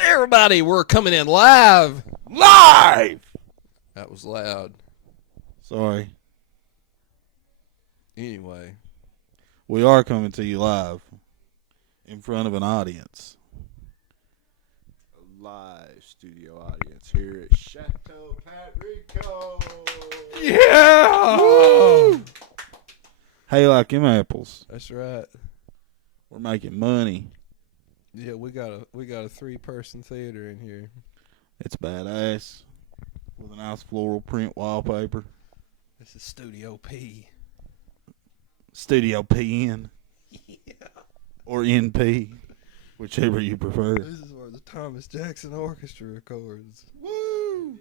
Everybody, we're coming in live. Live! That was loud. Sorry. Anyway, We are coming to you live in front of an audience. A live studio audience here at Chateau Patrico. Yeah! Woo! Hey, like them apples. that's right. We're making money. Yeah, we got a 3-person theater in here. It's badass. With a nice floral print wallpaper. This is Studio P. Studio PN. Yeah. Or NP. Whichever you prefer. This is where the Thomas Jackson Orchestra records. Woo!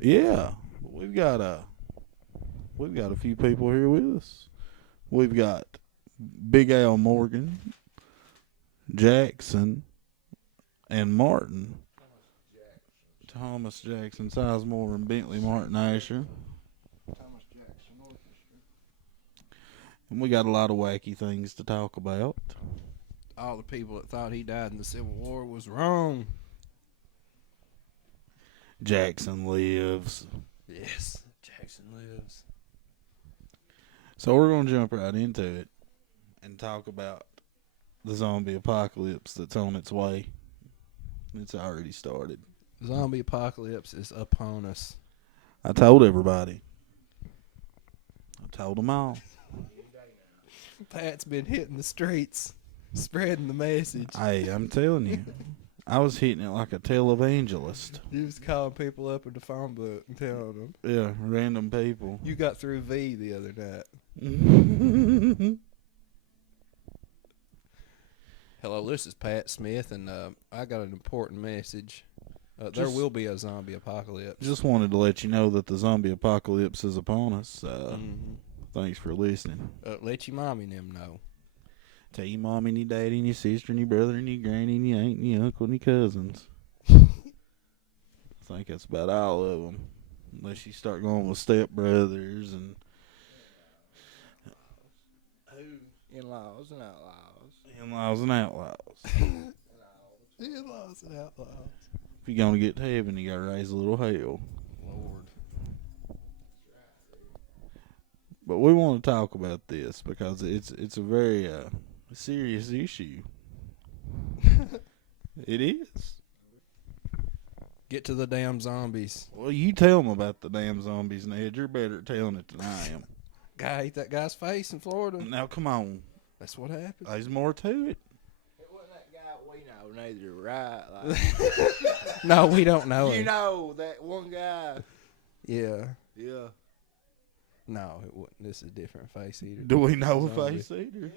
Yeah. We've got a few people here with us. We've got Big Al Morgan, Jackson, and Martin. Thomas Jackson, Sizemore, and Bentley Martin Asher. Thomas Jackson Orchestra. And we got a lot of wacky things to talk about. All the people that thought he died in the Civil War was wrong. Jackson lives. Yes, Jackson lives. So we're going to jump right into it and talk about the zombie apocalypse that's on its way. It's already started. Zombie apocalypse is upon us. I told everybody. I told them all. Pat's been hitting the streets, spreading the message. Hey, I'm telling you. I was hitting it like a televangelist. You was calling people up in the phone book and telling them. Yeah, random people. You got through V the other night. Hello, this is Pat Smith, and I got an important message. There will be a zombie apocalypse. Just wanted to let you know that the zombie apocalypse is upon us. Mhm. Thanks for listening. Let your mommy and them know. Tell your mom and your daddy and your sister and your brother and your granny and your aunt and your uncle and your cousins. I think that's about all of them. Unless you start going with stepbrothers and... In-laws and outlaws. In-laws and outlaws. In-laws and outlaws. If you're going to get to heaven, you got to raise a little hell. Lord. But we want to talk about this because it's a very serious issue. It is. Get to the damn zombies. Well, you tell them about the damn zombies, Ned. You're better at telling it than I am. Guy ate that guy's face in Florida. Now, come on. That's what happened. There's more to it. It wasn't that guy we know neither, right? Like, No, we don't know you him. know that one guy. Yeah. Yeah. No, it wouldn't. This is a different face eater. Do we know a Zombie. face eater?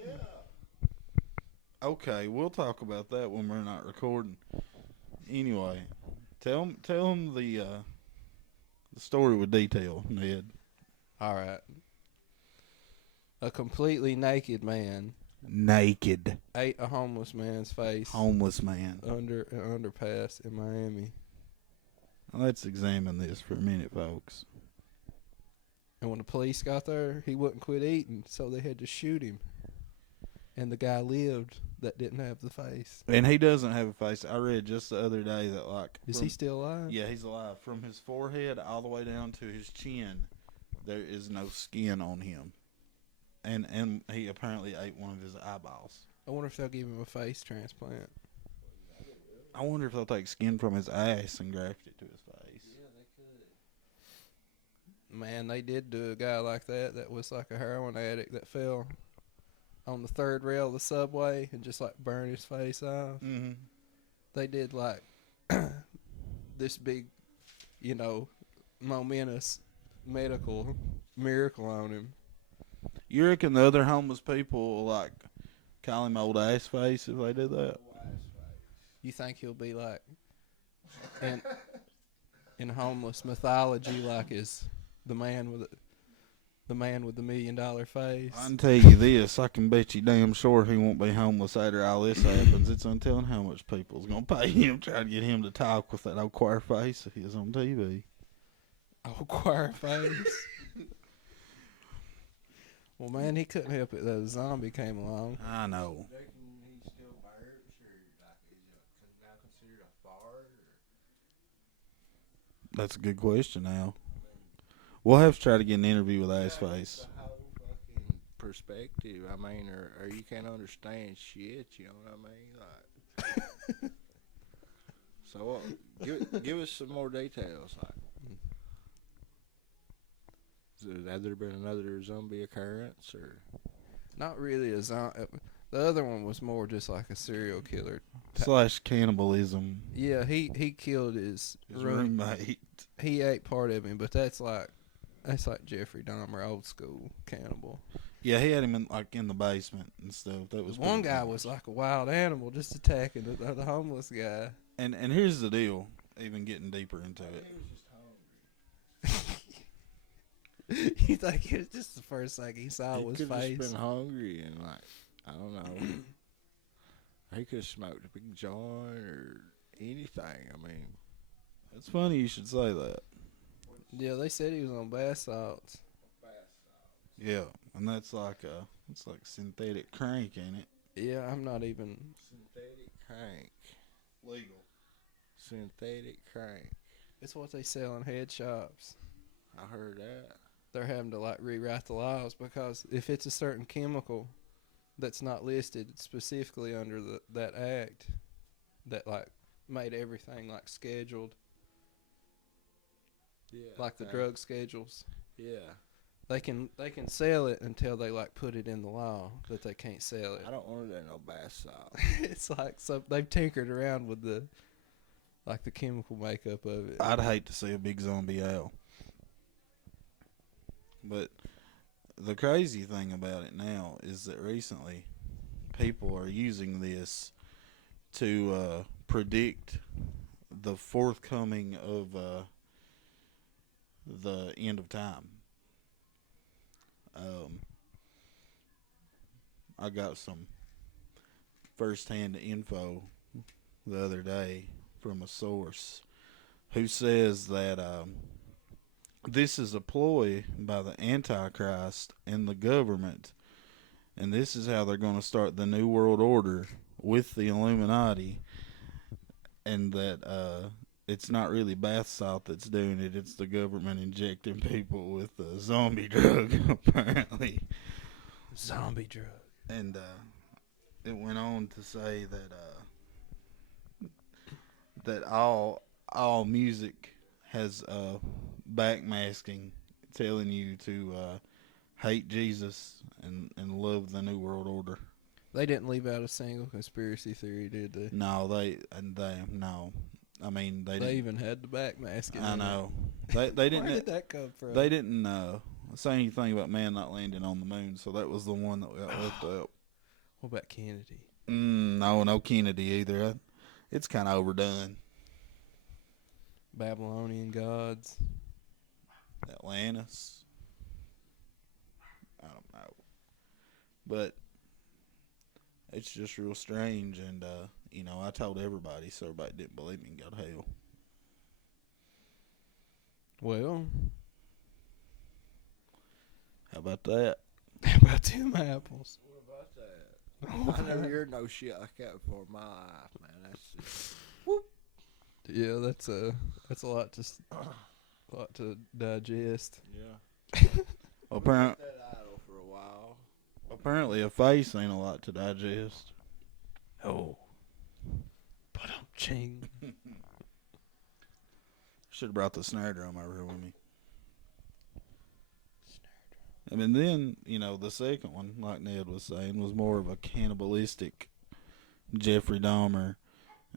Okay, we'll talk about that when we're not recording. Anyway, tell them the story with detail, Ned. All right. A completely naked man Naked. ate a homeless man's face Homeless man. under an underpass in Miami. Let's examine this for a minute, folks. And when the police got there, he wouldn't quit eating, so they had to shoot him. And the guy lived that didn't have the face. And he doesn't have a face. I read just the other day that, like... Is he still alive? Yeah, he's alive. From his forehead all the way down to his chin, there is no skin on him. And he apparently ate one of his eyeballs. I wonder if they'll give him a face transplant. I wonder if they'll take skin from his ass and graft it to his face. Yeah, they could. Man, they did do a guy like that. That was like a heroin addict that fell on the third rail of the subway and just like burned his face off. Mm-hmm. They did like this big, momentous medical miracle on him. You reckon the other homeless people will, like, call him old ass face if they did that? You think he'll be like in homeless mythology, like is the man with the $1 million face? I can tell you this, I can bet you damn sure he won't be homeless after all this happens. It's untelling how much people's gonna pay him trying to get him to talk with that old choir face of his on TV. Oh, choir face. Well, man, he couldn't help it that a zombie came along. I know. That's a good question. Now we'll have to try to get an interview with Ice Face. The whole fucking perspective. I mean, or you can't understand shit. You know what I mean? Like, so give us some more details. Like, has there been another zombie occurrence, or Not really a zombie. The other one was more just like a serial killer. / cannibalism. Yeah, he killed his Roommate. He ate part of him, but that's like Jeffrey Dahmer, old school cannibal. Yeah, he had him in the basement and stuff. That was One pretty guy gross. was like a wild animal, just attacking the homeless guy. And here's the deal. Even getting deeper into it. You think it was just the first thing he saw he was could have face? been hungry and like I don't know. He could have smoked a big joint or anything. I mean, It's funny you should say that. Yeah, they said he was on bath salts. Yeah, and that's like synthetic crank, ain't it? Yeah, I'm not even. synthetic crank. Legal. Synthetic crank. It's what they sell in head shops. I heard that. They're having to like rewrite the laws because if it's a certain chemical that's not listed specifically under that act that like made everything like scheduled, Yeah. like the drug schedules, Yeah. they can sell it until they like put it in the law that they can't sell it. I don't want that no bath salt. It's like they've tinkered around with the chemical makeup of it. I'd hate to see a big zombie owl. But the crazy thing about it now is that recently people are using this to predict the forthcoming of the end of time. I got some first-hand info the other day from a source who says that this is a ploy by the Antichrist and the government, and this is how they're going to start the New World Order with the Illuminati, and that it's not really bath salt that's doing it, it's the government injecting people with the zombie drug, apparently. Zombie drug. And it went on to say that all music has backmasking, telling you to hate Jesus and love the New World Order. They didn't leave out a single conspiracy theory, did they? No, no. I mean, they didn't. even had the backmasking. I know. They didn't. Where did that come from? They didn't say anything about man not landing on the moon, so that was the one that got left out. What about Kennedy? No Kennedy either. It's kind of overdone. Babylonian gods. Atlantis. I don't know. But it's just real strange, and I told everybody, so everybody didn't believe me and go to hell. Well, How about that? how about them apples? What about that? I never heard no shit like that before in my life, man. That's just, Yeah, that's a lot to digest. yeah. Apparently, That idle for a while. apparently a face ain't a lot to digest. Oh, but I'm ching. Should have brought the snare drum over here with me. I mean, then, the second one, like Ned was saying, was more of a cannibalistic Jeffrey Dahmer,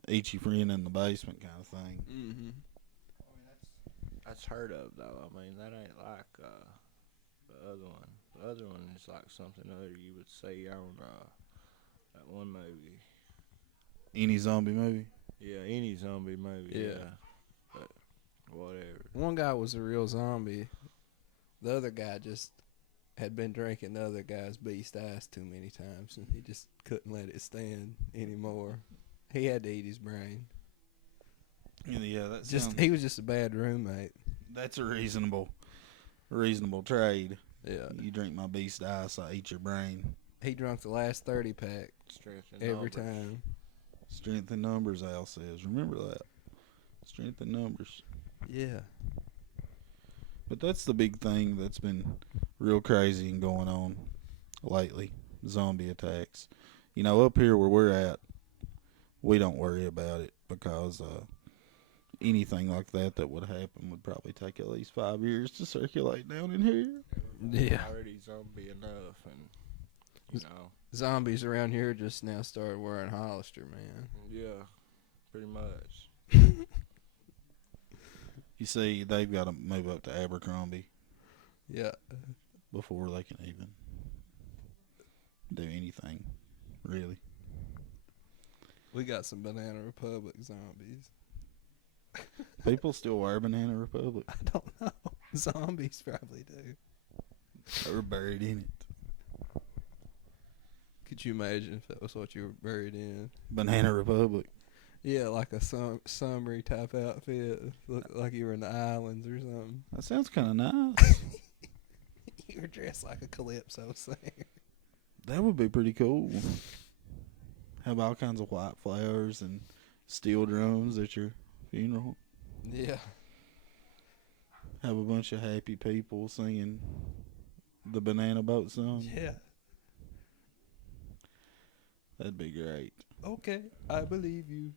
eat your friend in the basement kind of thing. Mm-hmm. I mean, that's heard of, though. I mean, that ain't like the other one. The other one is like something other you would see on that one movie. Any zombie movie? Yeah, any zombie movie. Yeah. Yeah. But whatever. One guy was a real zombie. The other guy just had been drinking the other guy's beast ice too many times, and he just couldn't let it stand anymore. He had to eat his brain. Yeah, He was just a bad roommate. that's a reasonable trade. Yeah. You drink my beast ice, I eat your brain. He drunk the last 30 pack Strength in every numbers. time. Strength in numbers, Al says. Remember that. Strength in numbers. Yeah. But that's the big thing that's been real crazy and going on lately. Zombie attacks. You know, up here where we're at, we don't worry about it because anything like that would happen would probably take at least 5 years to circulate down in here. Yeah. Already zombie enough, and you know. Zombies around here just now started wearing Hollister, man. Yeah, pretty much. You see, they've got to move up to Abercrombie Yeah. before they can even do anything, really. We got some Banana Republic zombies. People still wear Banana Republic. I don't know. Zombies probably do. They were buried in it. Could you imagine if that was what you were buried in? Banana Republic. Yeah, like a summery type outfit. Look like you were in the islands or something. That sounds kind of nice. You were dressed like a calypso singer. That would be pretty cool. Have all kinds of white flowers and steel drums at your funeral. Yeah. Have a bunch of happy people singing the Banana Boat song. Yeah. That'd be great. Okay, I believe you.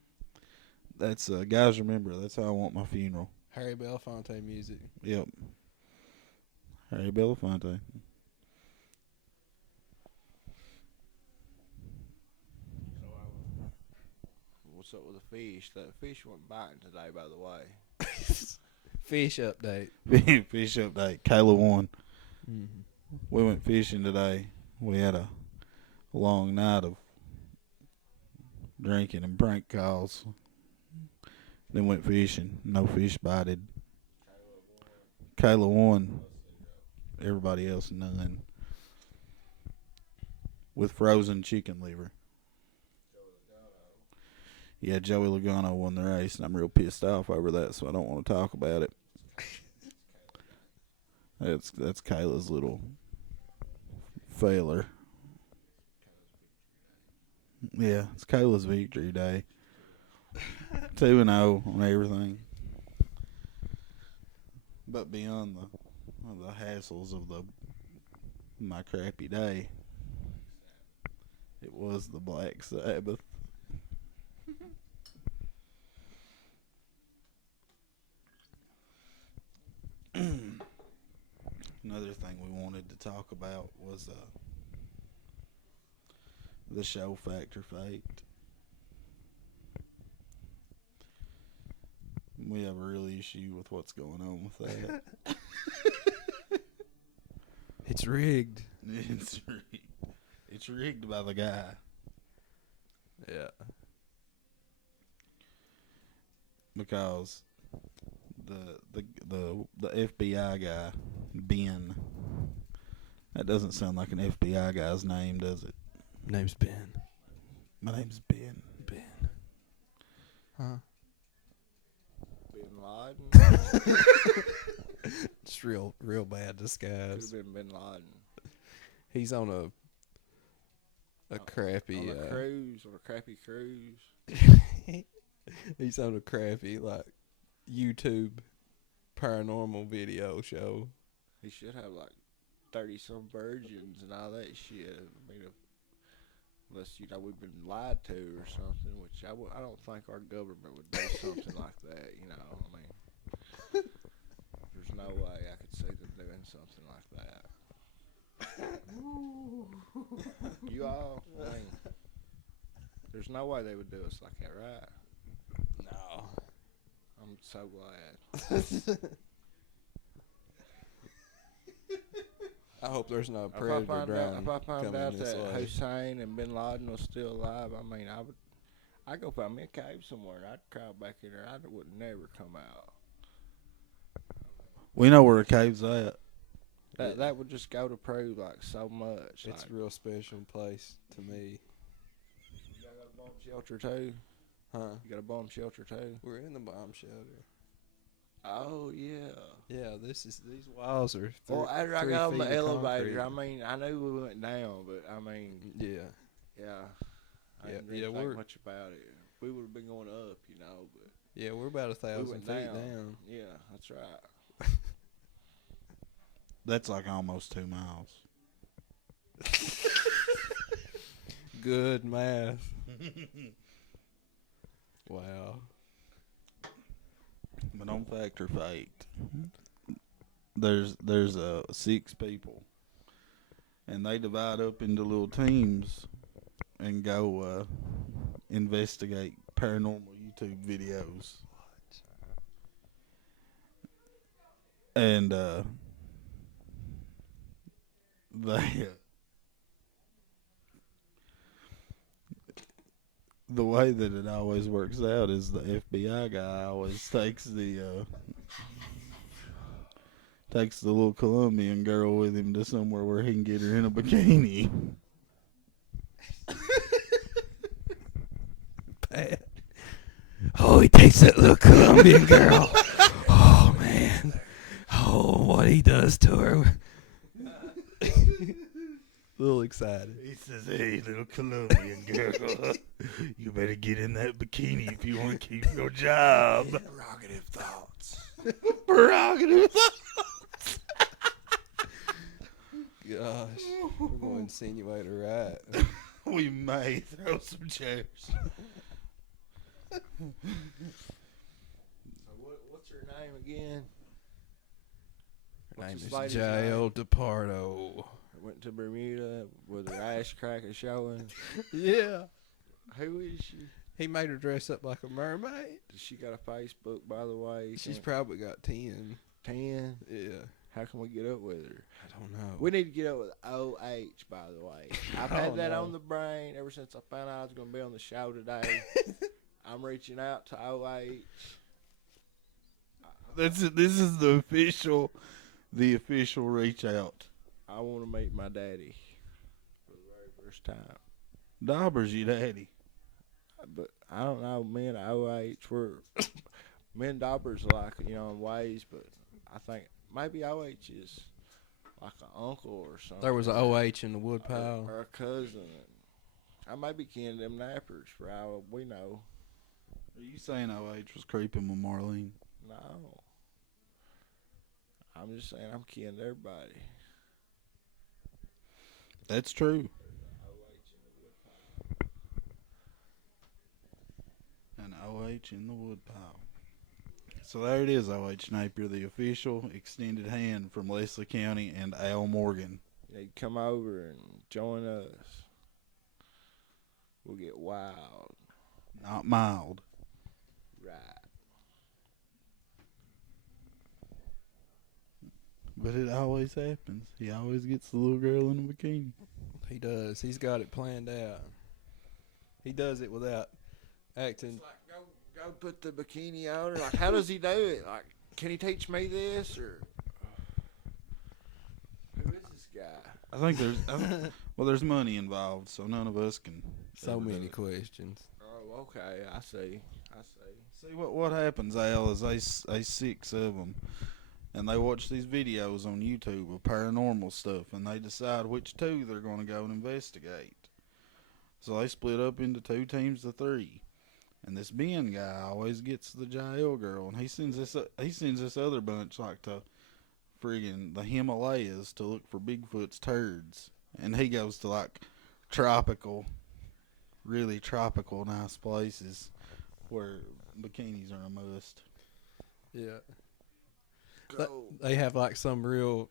That's guys, remember, that's how I want my funeral. Harry Belafonte music. Yep. Harry Belafonte. What's up with the fish? That fish wasn't biting today, by the way. Fish update. Fish update. Kayla won. Mm-hmm. We went fishing today. We had a long night of drinking and prank calls. Then went fishing. No fish bited. Kayla won. Everybody else none. With frozen chicken liver. Yeah, Joey Logano won the race, and I'm real pissed off over that, so I don't want to talk about it. That's Kayla's little failure. Yeah, it's Kayla's victory day. 2-0 on everything. But beyond the hassles of my crappy day, it was the Black Sabbath. Another thing we wanted to talk about was the show Fact or Faked. We have a real issue with what's going on with that. It's rigged. It's rigged. It's rigged by the guy. Yeah. Because the FBI guy, Ben, that doesn't sound like an FBI guy's name, does it? Name's Ben. My name's Ben. Ben. Huh? Bin Laden? It's real bad disguise. Could have been Bin Laden. He's on a crappy On a cruise, on a crappy cruise. he's on a crappy like YouTube paranormal video show. He should have like 30-some virgins and all that shit. I mean, unless, you know, we've been lied to or something, which I don't think our government would do something like that, you know. I mean, there's no way I could see them doing something like that. You all, I mean, there's no way they would do us like that, right? No. I'm so glad. I hope there's no If predator drone I found coming out this that way. Hussein and Bin Laden was still alive, I mean, I'd go find me a cave somewhere and I'd crawl back in there. I would never come out. We know where a cave's at. That would just go to prove like so much. It's Like, a real special place to me. you got a bomb shelter too? Huh? You got a bomb shelter too? We're in the bomb shelter. Oh yeah. Yeah, these walls are. Well, after I 3 got on feet the of elevator, concrete. I mean, I knew we went down, but I mean, Yeah. yeah. I Yeah, didn't really yeah, think we're- much about it. we would have been going up, but Yeah, we're about 1,000 went feet down. Yeah, that's right. That's like almost 2 miles. Good math. Wow. But on fact or fact, there's 6 people, and they divide up into little teams and go investigate paranormal YouTube videos. And they the way that it always works out is the FBI guy always takes the little Colombian girl with him to somewhere where he can get her in a bikini. Pat. Oh, he takes that little Colombian girl. Oh, man. Oh, what he does to her. A little excited. He says, "Hey, little Colombian girl, you better get in that bikini if you want to keep your job." Prerogative thoughts. Prerogative. Gosh. We're going to insinuate her right. We may throw some chairs. So what's her name again? Her name What's is this lady's Jael DePardo. Went to Bermuda with her ass cracker showing. Yeah. Who is she? He made her dress up like a mermaid. Does she got a Facebook, by the way? She's probably got 10. 10. Yeah. How can we get up with her? I don't know. We need to get up with OH, by the way. I've had Oh, that no. on the brain ever since I found out I was going to be on the show today. I'm reaching out to OH. This is the official reach out. I want to meet my daddy for the very first time. Dauber's your daddy. But I don't know, me and OH, me and Dauber's like, in ways, but I think maybe OH is like an uncle or something. There was an OH in the woodpile. Or a cousin. I may be kin to them nappers for all we know. Are you saying OH was creeping with Marlene? No. I'm just saying I'm kin to everybody. That's true. An OH in the woodpile. So there it is, OH Napier, the official extended hand from Leslie County and Al Morgan. They'd come over and join us. We'll get wild. Not mild. Right. But it always happens. He always gets the little girl in a bikini. He does. He's got it planned out. He does it without acting. It's like, go put the bikini on her. Like, how does he do it? Like, can he teach me this? Or who is this guy? I think there's money involved, so none of us can. So many questions. Oh, okay. I see. See what happens, Al, is they 6 of them, and they watch these videos on YouTube of paranormal stuff, and they decide which 2 they're going to go and investigate. So they split up into 2 teams of 3, and this Ben guy always gets the Jael girl, and he sends this other bunch like to friggin' the Himalayas to look for Bigfoot's turds, and he goes to like really tropical nice places where bikinis are a must. Yeah. Go. They have like some real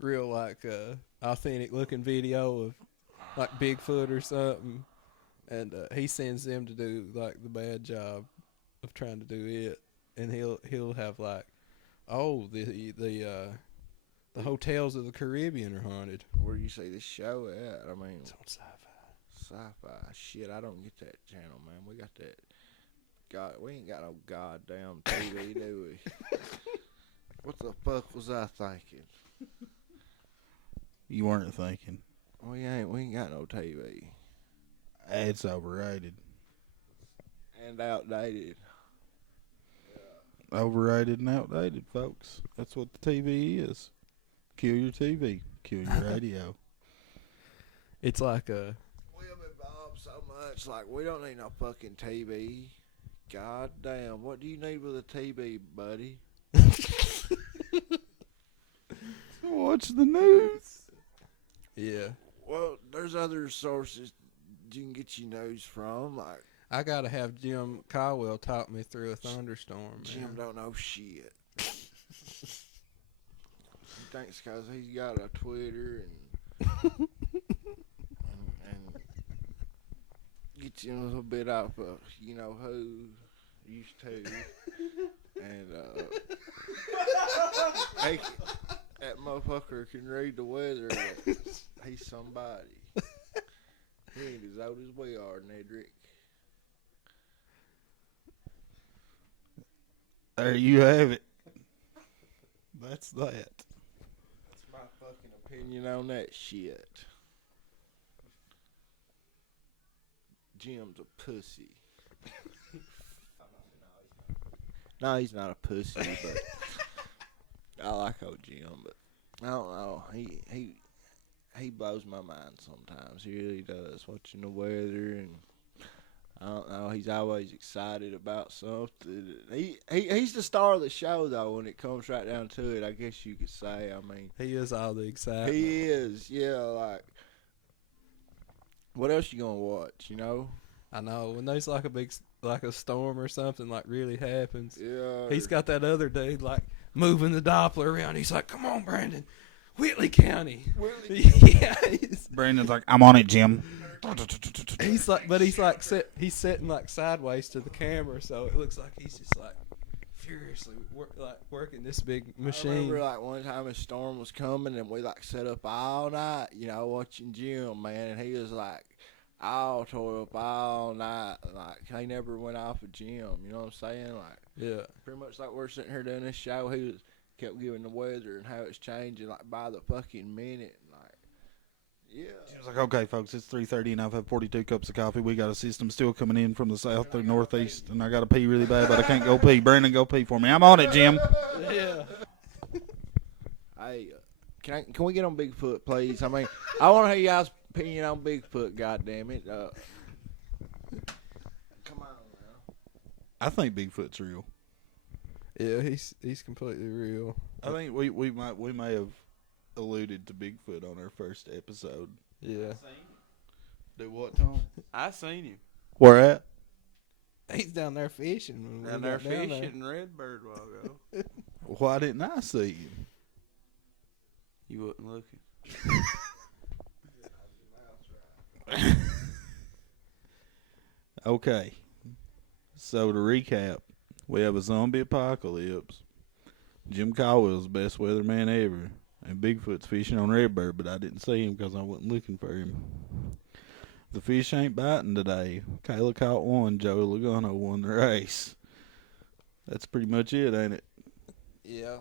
like authentic looking video of like Bigfoot or something, and he sends them to do like the bad job of trying to do it, and he'll have like, oh, the hotels of the Caribbean are haunted. Where do you see this show at? I mean, It's on Sci-Fi. Sci-Fi. Shit, I don't get that channel, man. We got that. God, we ain't got no goddamn TV, do we? What the fuck was I thinking? You weren't thinking. We ain't got no TV. It's overrated. And outdated. Overrated and outdated, folks. That's what the TV is. Kill your TV. Kill your radio. It's like a Willie Bob so so much. Like, we don't need no fucking TV. God damn, what do you need with a TV, buddy? Watch the news. Yeah. Well, there's other sources you can get your news from. Like, I gotta have Jim Caldwell talk me through a thunderstorm. Jim Man. don't know shit. He thinks because he's got a Twitter and gets you a little bit off of you know who used to, and that motherfucker can read the weather. He's somebody. He ain't as old as we are, Nedrick. There you have it. That's that. That's my fucking opinion on that shit. Jim's a pussy. No, he's not a pussy, but I like old Jim, but I don't know. He blows my mind sometimes. He really does. Watching the weather, and I don't know. He's always excited about something. He's the star of the show, though. When it comes right down to it, I guess you could say. I mean, He is all the excitement. he is. Yeah, like what else you gonna watch? You know? I know when there's like a storm or something like really happens. Yeah. He's got that other dude like moving the Doppler around. He's like, "Come on, Brandon, Whitley County." Yeah, Brandon's like, I'm on it, Jim. he's he's sitting like sideways to the camera, so it looks like he's just like furiously working this big I machine. remember like one time a storm was coming and we like set up all night, you know, watching Jim, man, and he was like all tore up all night. Like he never went off a gym, you know what I'm saying? Like Yeah. pretty much like we're sitting here doing this show, he was kept giving the weather and how it's changing like by the fucking minute. Like yeah. He was like, okay, folks, it's 3:30 and I've had 42 cups of coffee. We got a system still coming in from the south through northeast, and I got to pee really bad, but I can't go pee. Brandon, go pee for me. I'm on it, Jim. Yeah. Hey, can we get on Bigfoot, please? I mean, I want to hear y'all's opinion on Bigfoot. Goddamn it! Come on now. I think Bigfoot's real. Yeah, he's completely real. I think we may have alluded to Bigfoot on our first episode. Yeah. Do what, Tom? I seen him Where at? He's down there fishing. When we down there got down there. fishing Redbird a while ago. Why didn't I see him? You wasn't looking. Okay. So to recap, we have a zombie apocalypse. Jim Caldwell's the best weatherman ever. And Bigfoot's fishing on Redbird, but I didn't see him because I wasn't looking for him. The fish ain't biting today. Kayla caught one. Joey Logano won the race. That's pretty much it, ain't it? Yeah.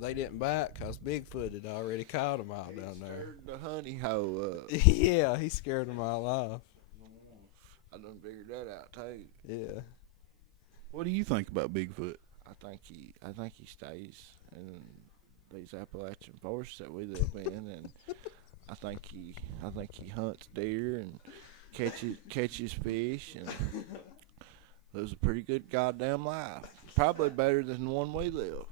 They didn't bite because Bigfoot had already caught them all down there. Stirred the honey hole up. Yeah, he scared them all off. I done figured that out too. Yeah. What do you think about Bigfoot? I think he stays in these Appalachian forests that we live in, and I think he hunts deer and catches fish and lives a pretty good goddamn life. Probably better than the one we live.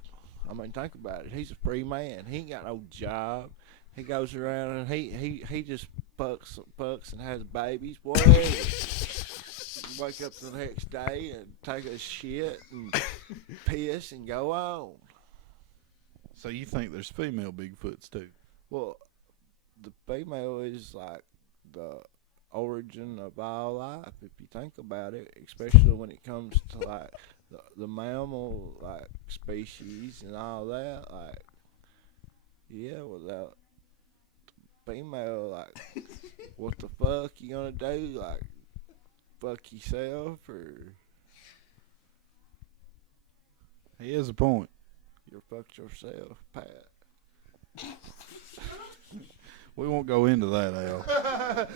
I mean, think about it. He's a free man. He ain't got no job. He goes around and he just fucks and has babies. Boy, wake up the next day and take a shit and piss and go on. So you think there's female Bigfoots too? Well, the female is like the origin of all life, if you think about it, especially when it comes to like the mammal like species and all that. Like, yeah, without the female, like, what the fuck you gonna do? Like, fuck yourself, or He has a point. you fucked yourself, Pat? We won't go into that, Al.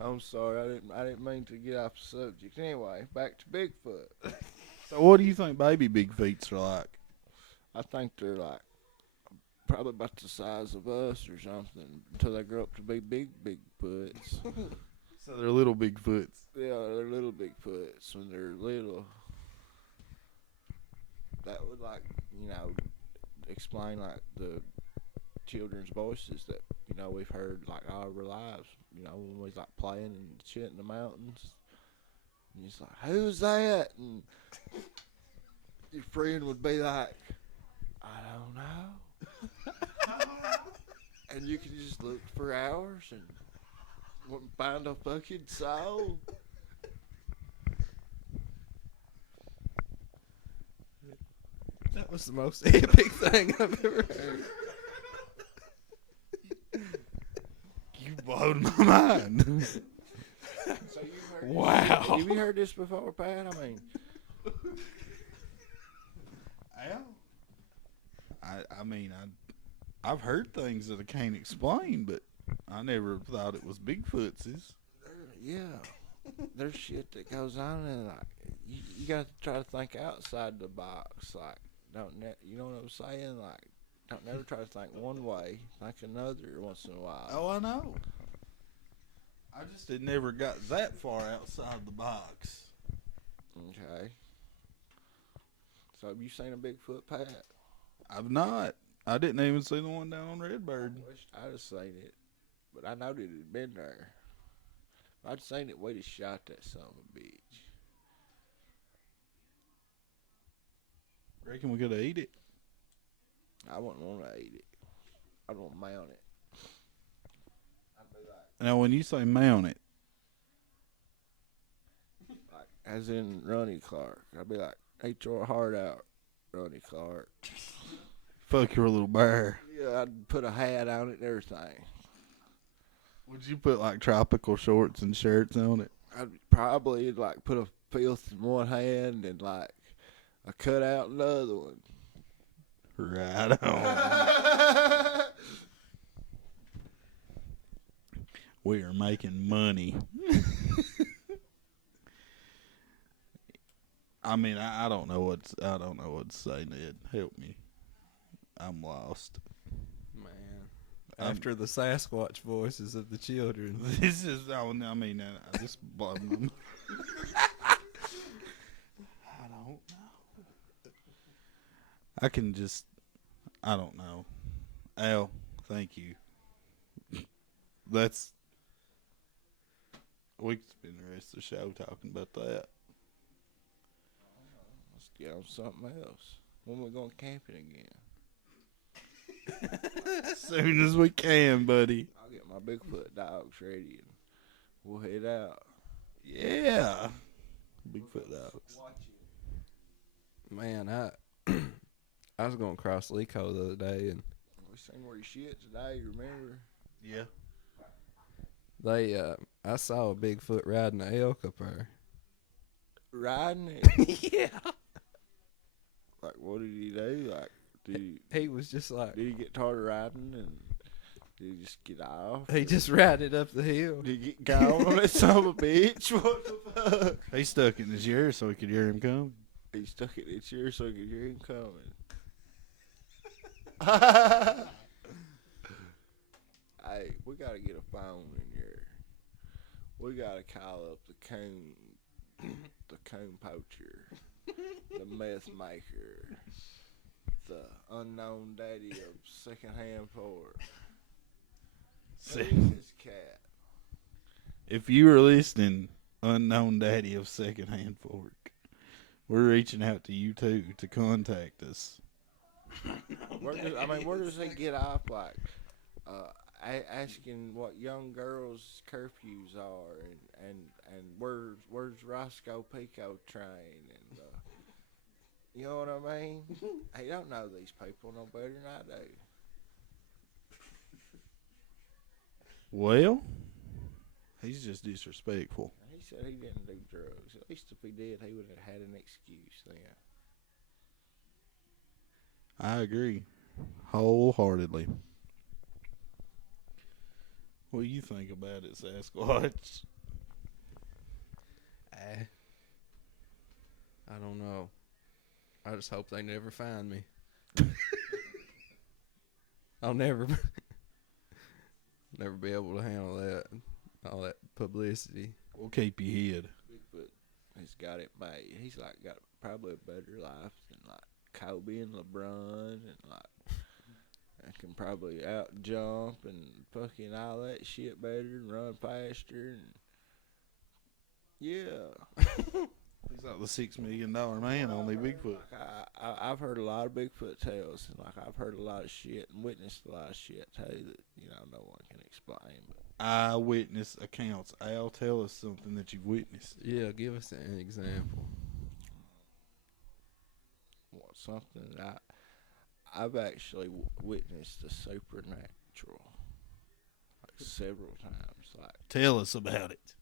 I'm sorry, I didn't mean to get off the subject. Anyway, back to Bigfoot. So what do you think baby Bigfoots are like? I think they're like probably about the size of us or something until they grow up to be big Bigfoots. So they're little Bigfoots. Yeah, they're little Bigfoots when they're little. That would explain like the children's voices that we've heard like all of our lives. When we was like playing and shit in the mountains, and it's like, who's that? And your friend would be like, I don't know. And you can just look for hours and wouldn't find a fucking soul. That was the most epic thing I've ever heard. You blowed my mind. So you've heard Wow. Have you heard this before, Pat? I mean, I've heard things that I can't explain, but I never thought it was Bigfoot's. there's shit that goes on, and like you got to try to think outside the box. Like, you know what I'm saying? Like, don't never try to think one way, think another once in a while. Oh, I know. I just had never got that far outside the box. Okay. So have you seen a Bigfoot, Pat? I've not. I didn't even see the one down on Redbird. I wished I'd have seen it, but I know that it had been there. If I'd seen it, we'd have shot that son of a bitch. Reckon we could eat it. I wouldn't want to eat it. I'd want to mount it. I'd be like, Now, when you say mount it, as in Ronnie Clark. I'd be like, eat your heart out, Ronnie Clark. fuck your little bear. Yeah, I'd put a hat on it and everything. Would you put like tropical shorts and shirts on it? I'd probably like put a filth in one hand and like a cutout in the other one. Right on. We are making money. I mean, I don't know what to say, Ned. Help me. I'm lost. Man. After the Sasquatch voices of the children. This is, I mean, I just blow them. I don't know. I don't know. Al, thank you. We could spend the rest of the show talking about that. Let's get on something else. When we going camping again? As soon as we can, buddy. I'll get my Bigfoot dogs ready and we'll head out. Yeah. Bigfoot dogs. Man, I was going across Leco the other day, and We seen where you shit today, remember? Yeah. I saw a Bigfoot riding an elk up there. Riding it? Yeah. Like, what did he do? Like, He was just like, did he get tired of riding and did he just get off? he just riding up the hill. Did he get gone on that son of a bitch? What the fuck? He stuck it in his ear so he could hear him coming. He stuck it in his ear so he could hear him coming. Hey, we gotta get a phone in here. We gotta call up the coon poacher, the meth maker, the unknown daddy of secondhand pork. Who is this cat? If you were listening, unknown daddy of secondhand fork, we're reaching out to you too to contact us. Where does he get off? Like, asking what young girls' curfews are, and where's Roscoe Pico train, and you know what I mean? He don't know these people no better than I do. Well, he's just disrespectful. He said he didn't do drugs. At least if he did, he would have had an excuse then. I agree wholeheartedly. What do you think about it, Sasquatch? I don't know. I just hope they never find me. I'll never be able to handle that. all that publicity. We'll keep you hid. Bigfoot has got it made. He's like got probably a better life than like Kobe and LeBron, and like I can probably out jump and fucking all that shit better and run faster and yeah. He's like the $6 million man, only Bigfoot. Like I've heard a lot of Bigfoot tales, and like I've heard a lot of shit and witnessed a lot of shit too that no one can explain. But Eyewitness accounts. Al, tell us something that you've witnessed. Yeah, give us an example. something I've actually witnessed the supernatural like several times, like Tell us about it.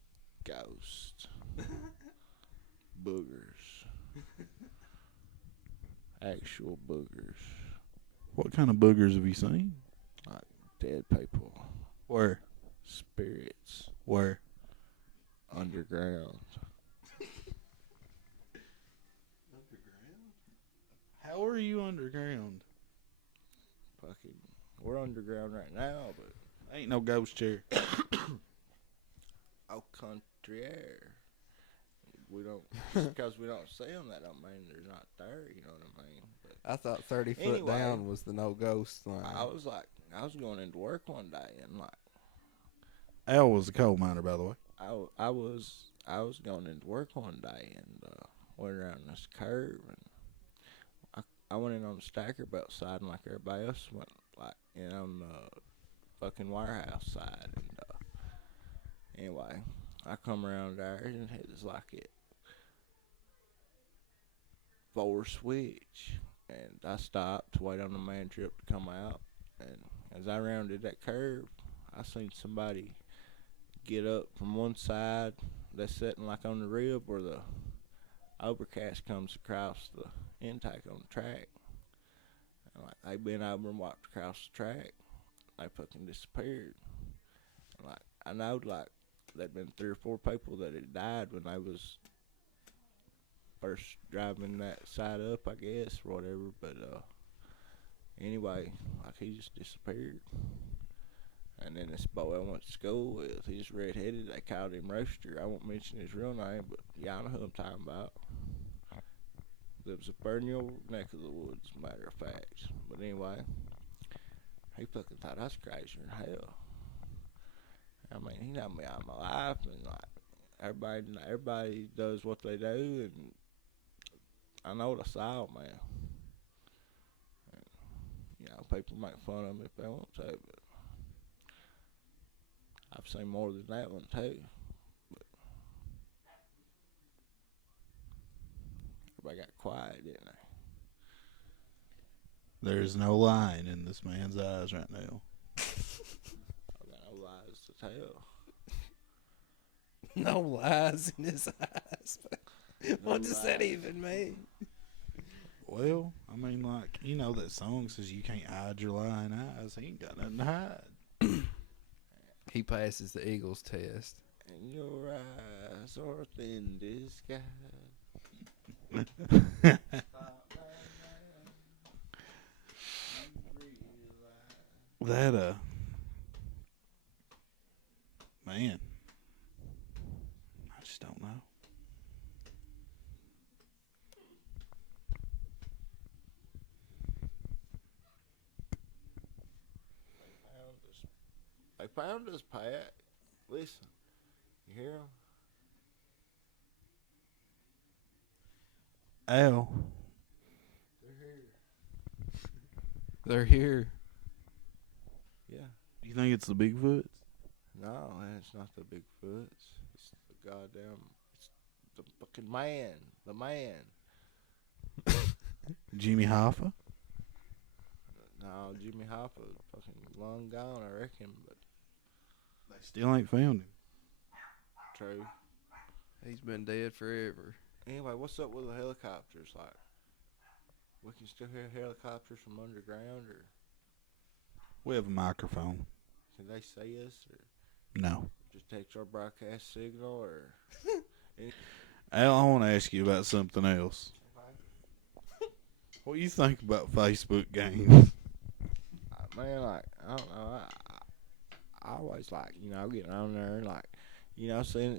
ghosts, boogers, actual boogers, What kind of boogers have you seen? like dead people, Where? spirits, Where? underground. How are you underground? Fucking, we're underground right now, but Ain't no ghost chair. out country air. We don't, just because we don't see them, that don't mean they're not there. You know what I mean? But I thought 30 foot Anyway, down was the no ghost line. I was going into work one day, and like Al was a coal miner, by the way. I was going into work one day, and went around this curve, and I went in on the stacker belt side, and like everybody else went like in on the fucking warehouse side, and anyway, I come around there, and it was like it forward switch, and I stopped to wait on the man trip to come out, and as I rounded that curve, I seen somebody get up from one side that's sitting like on the rib where the overcast comes across the intake on the track. And like they bent over and walked across the track. They fucking disappeared. And like I know like there'd been 3 or 4 people that had died when they was first driving that side up, I guess, or whatever. But anyway, like he just disappeared. And then this boy I went to school with, he's redheaded. They called him Roaster. I won't mention his real name, but y'all know who I'm talking about. Lives up there in your neck of the woods, matter of fact. But anyway, he fucking thought I was crazier than hell. I mean, he knocked me out of my life, and like everybody does what they do, and I know what I saw, man. And, people make fun of me if they want to, but I've seen more than that one too. But everybody got quiet, didn't they? There's no lying in this man's eyes right now. I've got no lies to tell. No lies in his eyes. What does that even mean? Well, I mean, like, you know that song says you can't hide your lying eyes. He ain't got nothing to hide. He passes the Eagles test. And your eyes are thin disguise. That, man, I just don't know. They found us, Pat. Listen, you hear 'em? Al, They're here. They're here. Yeah. you think it's the Bigfoots? No, man, it's not the Bigfoots. It's the goddamn. It's the fucking man. The man. Jimmy Hoffa? No, Jimmy Hoffa fucking long gone, I reckon. But They still ain't found him. true. He's been dead forever. Anyway, what's up with the helicopters? Like, we can still hear helicopters from underground, or We have a microphone. can they see us, or No. just text our broadcast signal, or Al, I want to ask you about something else. What do you think about Facebook games? man, like I don't know. I always like, getting on there and like,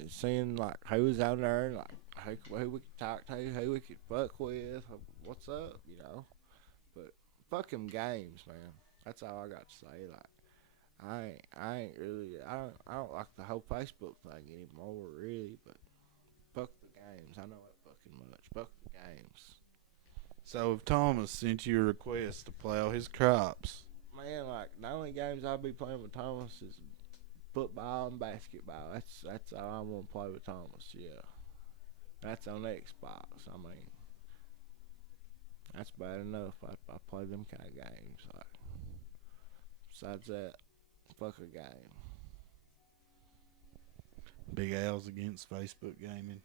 seeing like who was out there and like who we could talk to, who we could fuck with, what's up, But fuck them games, man. That's all I got to say. Like, I ain't really, I don't like the whole Facebook thing anymore, really. But fuck the games. I know that fucking much. Fuck the games. So if Thomas sent you a request to plow his crops, Man, like the only games I'll be playing with Thomas is football and basketball. That's all I want to play with Thomas. Yeah, that's on Xbox. I mean, that's bad enough. I play them kind of games. Like, besides that, fuck a game. Big Al's against Facebook gaming.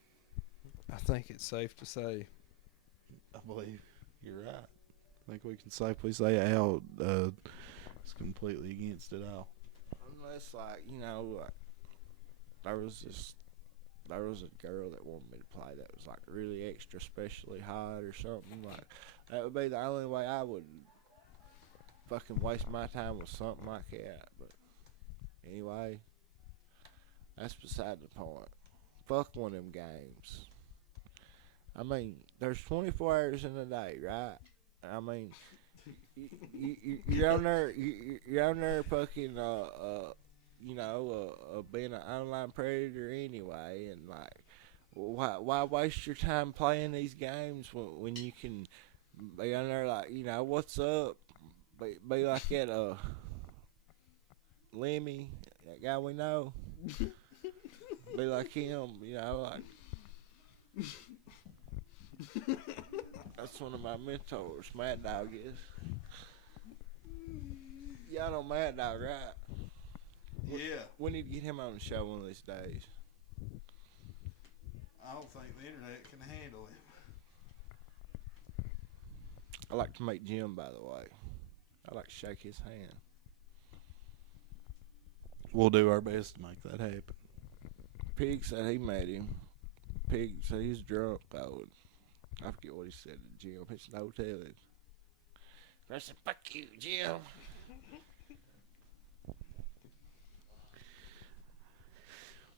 I think it's safe to say. I believe you're right. I think we can safely say Al is completely against it all. Unless, like, like, there was a girl that wanted me to play that was, like, really extra specially hot or something. Like, that would be the only way I would fucking waste my time with something like that. But, anyway, that's beside the point. Fuck one of them games. I mean, there's 24 hours in a day, right? I mean, you're on there, you're on there fucking, being an online predator anyway, and like, why waste your time playing these games when you can be on there like, what's up? Be like that, Lemmy, that guy we know. Be like him, like. That's one of my mentors, Mad Dog is. Y'all know Mad Dog, right? Yeah. We need to get him on the show one of these days. I don't think the internet can handle it. I like to meet Jim, by the way. I like to shake his hand. We'll do our best to make that happen. Pig said he met him. Pig said he's drunk, though. I forget what he said to Jim. It's no telling. I said, fuck you, Jim.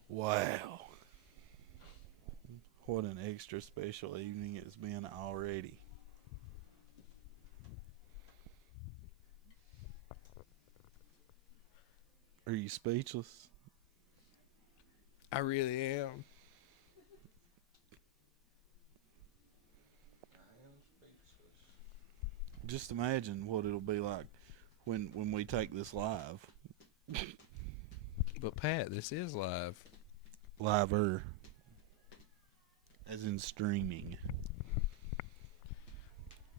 Wow. What an extra special evening it's been already. Are you speechless? I really am. Just imagine what it'll be like when we take this live. But Pat, this is live. Liver. As in streaming.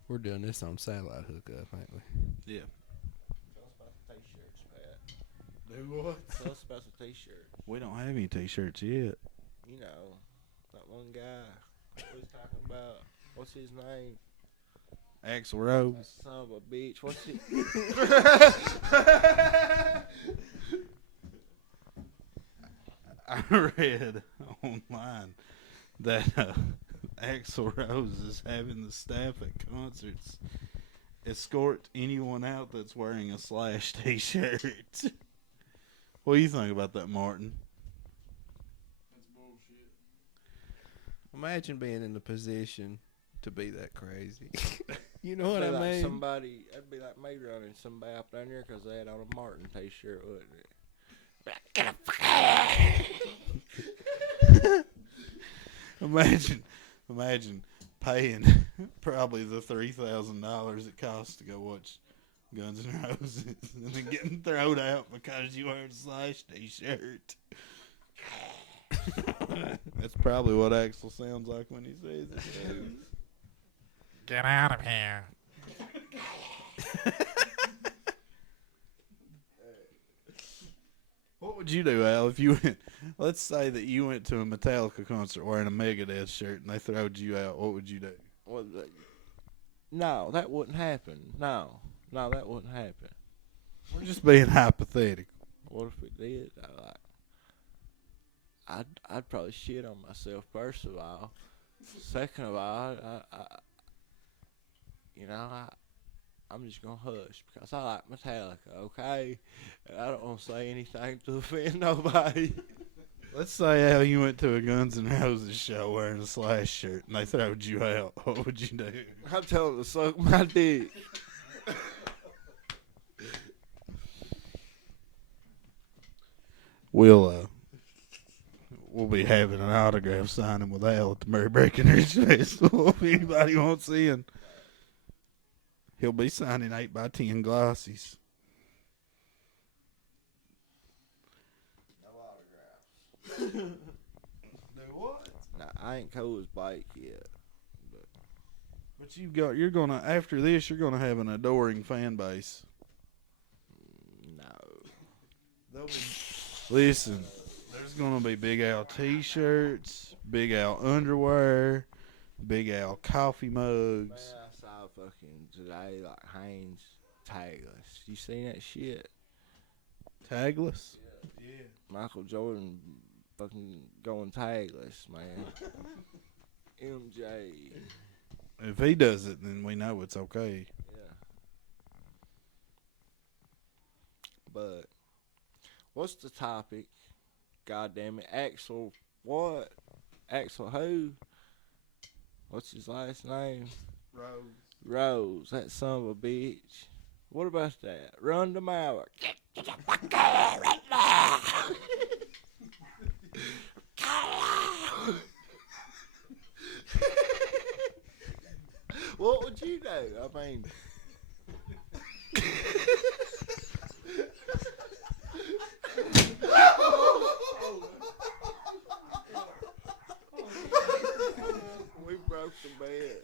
We're doing this on satellite hookup, ain't we? Yeah. Tell us about the t-shirts, Pat. Do what? Tell us about the t-shirts. We don't have any t-shirts yet. That one guy. What he's talking about. What's his name? Axl Rose. Son of a bitch. What's it? I read online that Axl Rose is having the staff at concerts escort anyone out that's wearing a Slash t-shirt. What do you think about that, Martin? That's bullshit. Imagine being in the position to be that crazy. You know what I Like mean? that'd be like me running somebody up down there because they had on a Martin t-shirt, wouldn't it? Get a fuck out. Imagine paying probably the $3,000 it costs to go watch Guns N' Roses and then getting thrown out because you wear a Slash t-shirt. That's probably what Axl sounds like when he says it. Get out of here. What would you do, Al, if you went, let's say that you went to a Metallica concert wearing a Megadeth shirt and they throwed you out, what would you do? Well, no, that wouldn't happen. No, that wouldn't happen. We're just being hypothetical. What if it did? I'd probably shit on myself, first of all. Second of all, I'm just gonna hush because I like Metallica, okay? And I don't want to say anything to offend nobody. Let's say how you went to a Guns N' Roses show wearing a Slash shirt and they throwed you out. What would you do? I tell them to suck my dick. We'll be having an autograph signing with Al at the Murray Breckenridge Festival if anybody wants in. He'll be signing 8x10 glossies. No autographs. Do what? Nah, I ain't cool as Bike yet. But you're gonna after this you're gonna have an adoring fan base. No. Listen, there's gonna be Big Al t-shirts, Big Al underwear, Big Al coffee mugs. Man, I saw fucking today, like, Haynes tagless. You seen that shit? Tagless? Yeah. Michael Jordan fucking going tagless, man. MJ. If he does it, then we know it's okay. Yeah. But what's the topic? God damn it. Axl what? Axl who? What's his last name? Rose. That son of a bitch. What about that? Run the mouth. Get the fuck out of right now. What would you do? I mean, we broke the bed.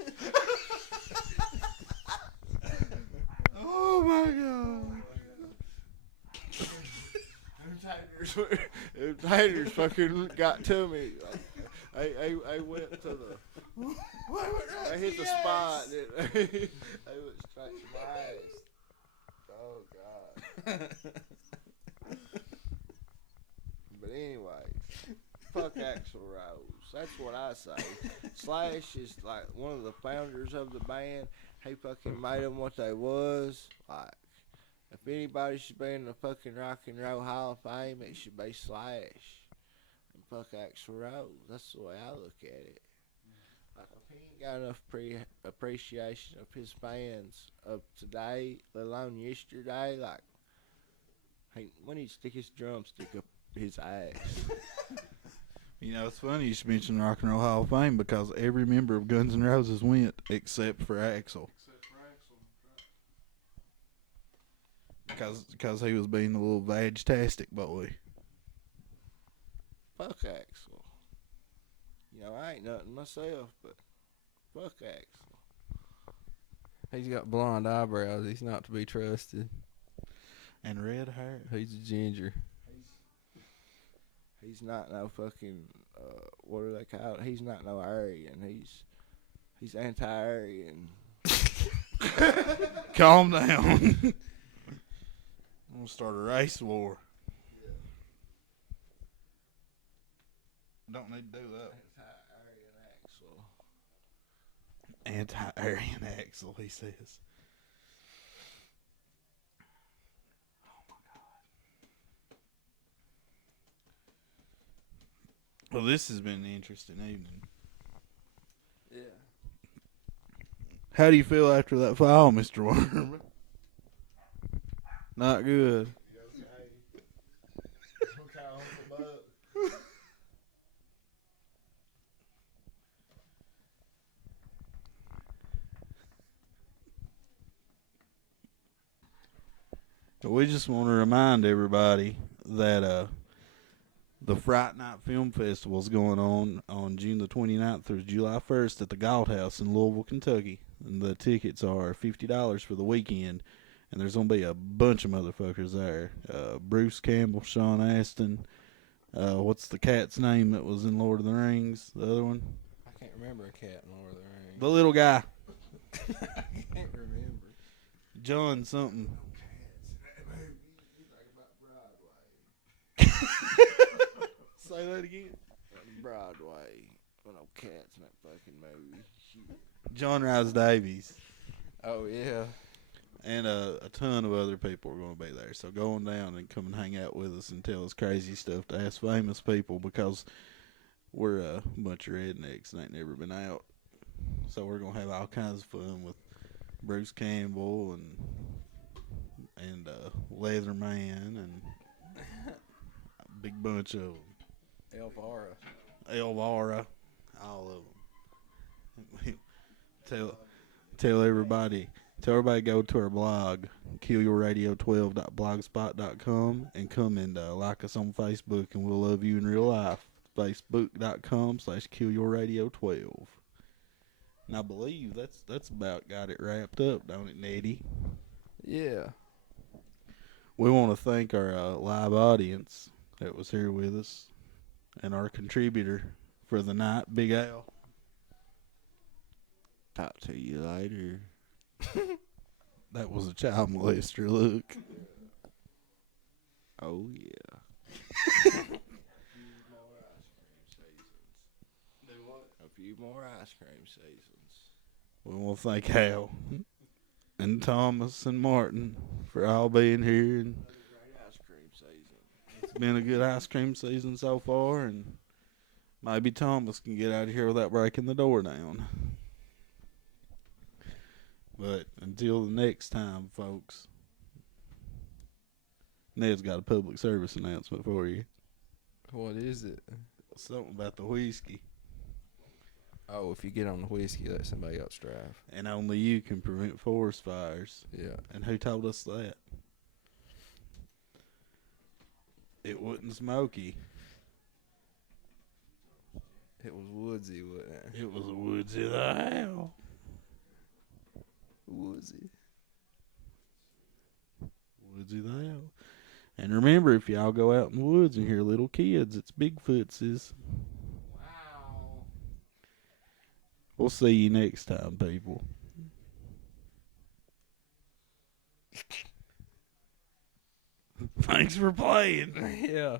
Oh my god. Them taters fucking got to me. Like, I went to the. I hit the spot. I went straight to my ass. Oh god. But anyway, fuck Axl Rose. That's what I say. Slash is like one of the founders of the band. He fucking made them what they was. Like, if anybody should be in the fucking Rock and Roll Hall of Fame, it should be Slash. And fuck Axl Rose. That's the way I look at it. Like, if he ain't got enough appreciation of his fans of today, let alone yesterday, like, hey, when he stick his drumstick up his ass. You know, it's funny you should mention Rock and Roll Hall of Fame because every member of Guns N' Roses went except for Axl. Because he was being a little vag-tastic boy. Fuck Axl. You know, I ain't nothing myself, but fuck Axl. He's got blonde eyebrows. He's not to be trusted. And red hair. He's a ginger. He's not no fucking, what do they call it? He's not no Aryan. He's anti-Aryan. Calm down. I'm going to start a race war. Don't need to do that. Anti-Aryan Axl, he says. Oh my God. Well, this has been an interesting evening. Yeah. How do you feel after that foul, Mr. Worm? Not good. We just want to remind everybody that the Fright Night Film Festival is going on June the 29th through July 1st at the Galt House in Louisville, Kentucky. And the tickets are $50 for the weekend. And there's going to be a bunch of motherfuckers there. Bruce Campbell, Sean Astin. What's the cat's name that was in Lord of the Rings? The other one? I can't remember a cat in Lord of the Rings. The little guy. I can't remember. John something. Say that again. Broadway. Well, no cats in that fucking movie. Shoot. John Rhys Davies. Oh, yeah. And a ton of other people are going to be there. So go on down and come and hang out with us and tell us crazy stuff to ask famous people, because we're a bunch of rednecks and ain't never been out. So we're going to have all kinds of fun with Bruce Campbell and Leatherman and a big bunch of them. Elvira, all of them. Tell everybody to go to our blog, killyourradio12.blogspot.com, and come and like us on Facebook, and we'll love you in real life. Facebook.com/killyourradio12. And I believe that's about got it wrapped up, don't it, Nettie? Yeah. We want to thank our live audience that was here with us, and our contributor for the night, Big Al. Talk to you later. That was a child molester, look. Oh, yeah. A few more ice cream seasons. We want to thank Hal and Thomas and Martin for all being here. And Great ice cream season. it's been a good ice cream season so far, and maybe Thomas can get out of here without breaking the door down. But until the next time, folks, Ned's got a public service announcement for you. What is it? Something about the whiskey. Oh, if you get on the whiskey, let somebody else drive. And only you can prevent forest fires. Yeah. And who told us that? It wasn't Smokey. It was Woodsy, wasn't it? It was Woodsy the Owl. Woodsy. Woodsy the Owl. And remember, if y'all go out in the woods and hear little kids, it's Bigfoot's. Wow. We'll see you next time, people. Thanks for playing. Yeah.